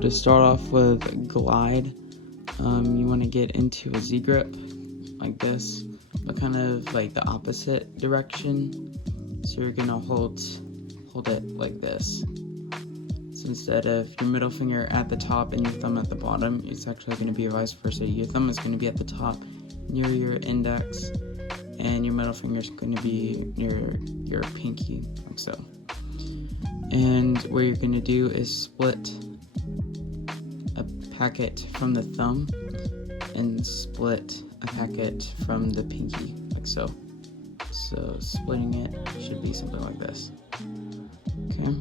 to start off with glide, you want to get into a Z grip like this, but kind of like the opposite direction. So you're gonna hold it like this. So instead of your middle finger at the top and your thumb at the bottom, it's actually going to be vice versa. Your thumb is going to be at the top near your index, and your middle finger is going to be near your pinky, like so. And what you're going to do is split a packet from the thumb and split a packet from the pinky, like so. So splitting it should be something like this. Okay.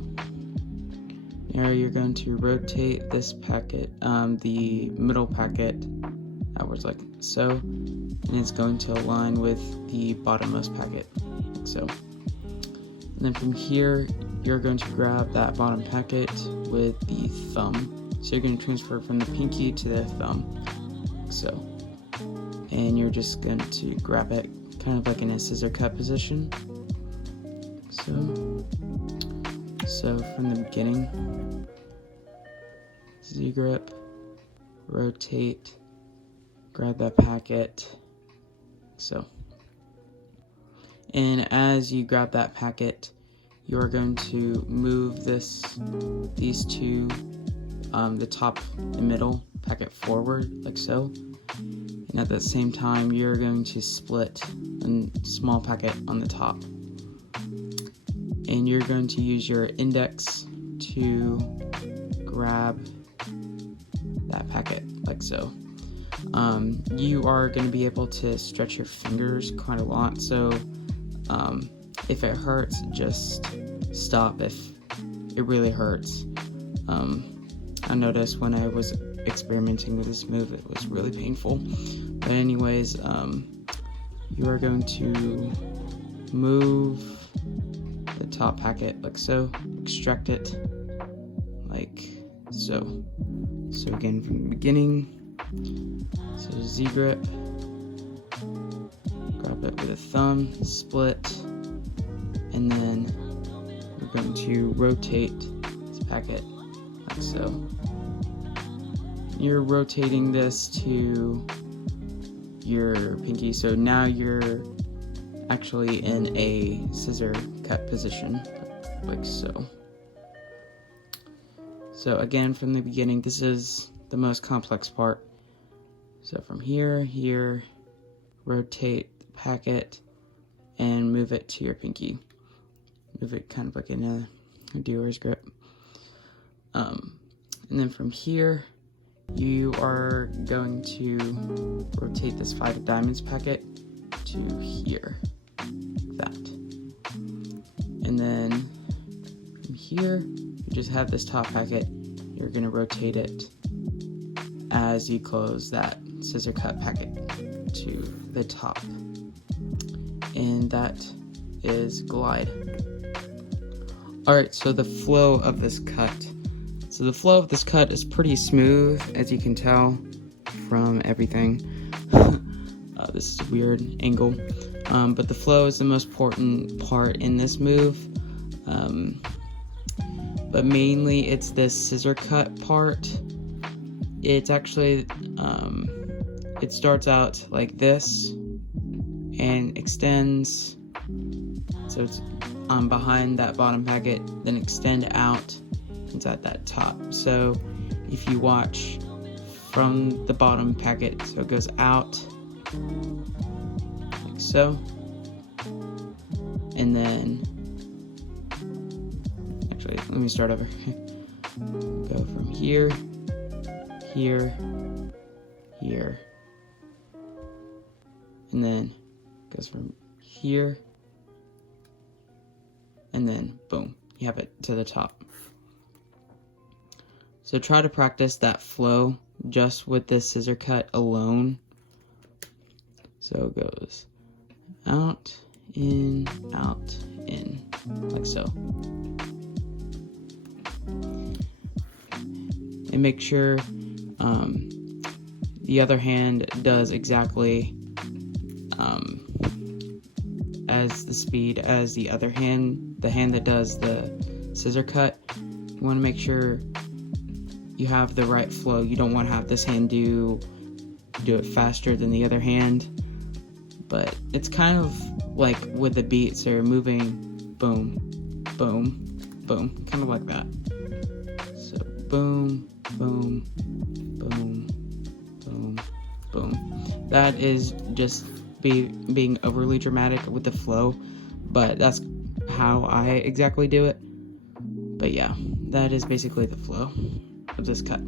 Now you're going to rotate this packet, the middle packet, outwards like so, and it's going to align with the bottommost packet, like so. And then from here, you're going to grab that bottom packet with the thumb. So you're going to transfer from the pinky to the thumb, like so. And you're just going to grab it kind of like in a scissor cut position. So from the beginning, Z grip, rotate, grab that packet, so. And as you grab that packet, you are going to move these two, the top and middle packet forward, like so. And at the same time, you're going to split a small packet on the top. And you're going to use your index to grab that packet, like so. You are going to be able to stretch your fingers quite a lot, so if it hurts, just stop if it really hurts. I noticed when I was experimenting with this move, it was really painful. But anyways, you are going to move the top packet like so, extract it like so. So again, from the beginning, so Z grip, grab it with a thumb, split, and then we're going to rotate this packet like so. You're rotating this to your pinky, so now you're actually in a scissor cut position, like so. So again, from the beginning, this is the most complex part. So from here, rotate the packet and move it to your pinky. Move it kind of like in a dealer's grip. And then from here, you are going to rotate this 5 of diamonds packet to here, that. And then from here, you just have this top packet. You're going to rotate it as you close that scissor cut packet to the top. And that is glide. Alright, so the flow of this cut. So the flow of this cut is pretty smooth, as you can tell from everything. This is a weird angle. But the flow is the most important part in this move. But mainly it's this scissor cut part. It's actually, it starts out like this and extends. So it's behind that bottom packet, then extend out inside that top. So if you watch from the bottom packet, so it goes out like so, and then actually let me start over. Go from here, here, here, and then goes from here, and then boom, you have it to the top. So try to practice that flow just with this scissor cut alone. So it goes out, in, like so. And make sure the other hand does exactly as the speed as the other hand, the hand that does the scissor cut. You want to make sure you have the right flow. You don't want to have this hand do it faster than the other hand, but it's kind of like with the beats, they're moving boom, boom, boom, kind of like that. So boom, boom, boom, boom, boom. That is just being overly dramatic with the flow, but that's how I exactly do it. But yeah, that is basically the flow of this cut.